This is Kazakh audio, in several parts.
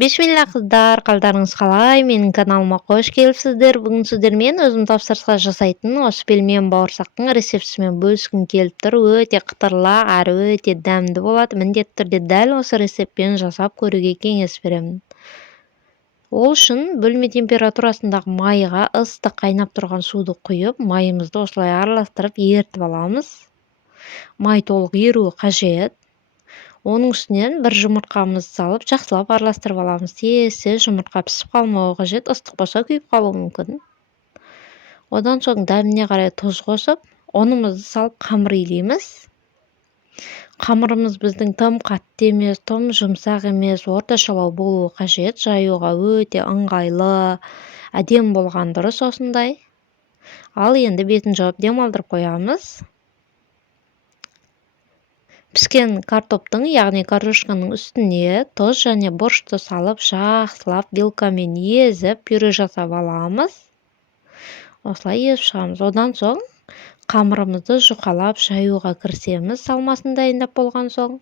Бишмилла кыздар, калдарыңыз калай? Менин каналыма кош келипсиздер. Бүгүн сиздер менен өзүм тапшырышка жасайтын ош пельмен бауырсактын рецептисимен бөлүскүм келип туруп, өтө кытырлаак ары өтө дамдуу болот. Міндетті түрдө дәл осы рецептпен жасап көрүүгө кеңеш беремин. Ол үчүн бөлмө температурасындагы майга ыстык кайнап турган сууду куюп, майымызды осулай аралаштырып эритип алабыз. Май толук эрүү кажет. Onun üstünden bir jumurtkamızды салып, жакшылап аралаштырып алабыз. Тез жумуртка пишип калмоо кажет, ыстык болсо күйүп калуу мүмкүн. Одан соң дәмине карай туз косуп, унубузду салып камыр илейбиз. Камырыбыз биздин тым катты эмес, тым жумсак эмес, орточолоо болуу кажет. Жаюуга өтө ыңгайлуу, адем болгон дурус осундай. Ал энди бетин жууп дем алдырып коебуз. Пишкен картоптың, яғни картошканын үстүнө туз жана борчту салып, жакшылап вилка менен езип, пюре жасап аламыз. Осулай езип чыгабыз. Одан соң камырыбызды жукалап жаюуга кирисебиз, салмасын дайындап болгон соң.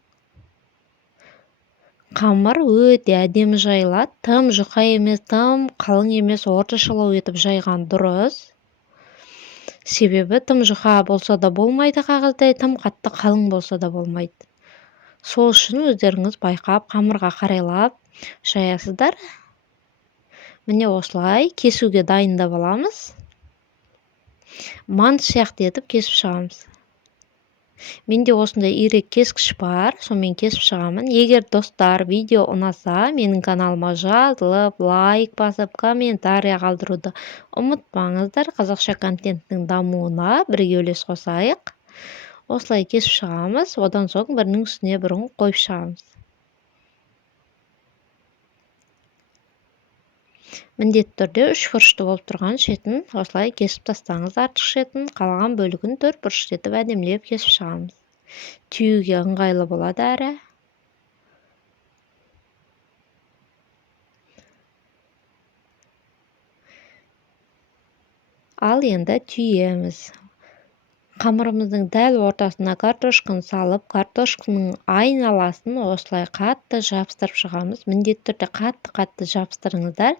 Камыр өтө адеми жайылат. Тым жука эмес, тым калың эмес, орточолоо этип жайган дурус. Себеби тым жука болсо да болмайды кагаздай, тым катты калың болсо да болмойт. Сол үчүн өздөрүңүз байкап, камырга карайлап жаясыздар. Міне осулай кесүүгө дайындап аламыз. Мант сыяктуу этип кесип чыгабыз. Менде осундай ирек кескич бар, сонун кесип чыгамын. Эгер достор видео унаса, менин каналыма жазылып, лайк басып, комментарий калтырууду унутпаңыздар. Казакча контенттин дамууна бирге үлес косайык. Осулай кесип чыгабыз. Одан соң биринин үстүнө бирин коюп чыгабыз. Міндетті түрде 3 бұрышты болып тұрған шетін осылай кесіп тастаңыз. Артық шетін қалған бөлігін 4 бұрыш етіп әдемілеп кесіп шығамыз. Түйуге ыңғайлы болады әрі. Ал енді түйеміз. Камырымыздың дәл ортасына картошканы салып, картошканың айналасын осылай қатты жабыстырып шығамыз. Міндетті түрде қатты жабыстырыңыздар,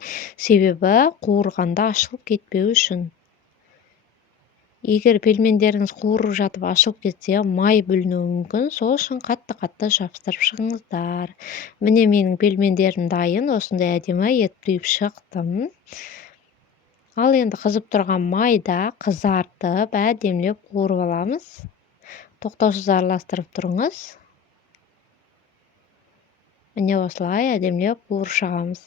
себебі қуырғанда ашылып кетпеу үшін. Егер пельмендеріңіз қуырып жатып ашылып кетсе, май бөлінуі мүмкін, сол үшін қатты жабыстырып шығыңыздар. Міне менің пельмендерім дайын, осындай әдемі етіп түйіп шықтым. Ал енді қызып тұрған майда қызартып, әдемілеп қуырып аламыз. Тоқтаусыз араластырып тұрыңыз. Міне осылай әдемілеп қуырып шығамыз.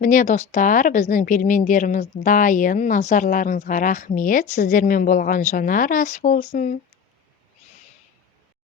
Міне достар, біздің пельмендеріміз дайын. Назарларыңызға рахмет. Сіздермен болған жана рас болсын.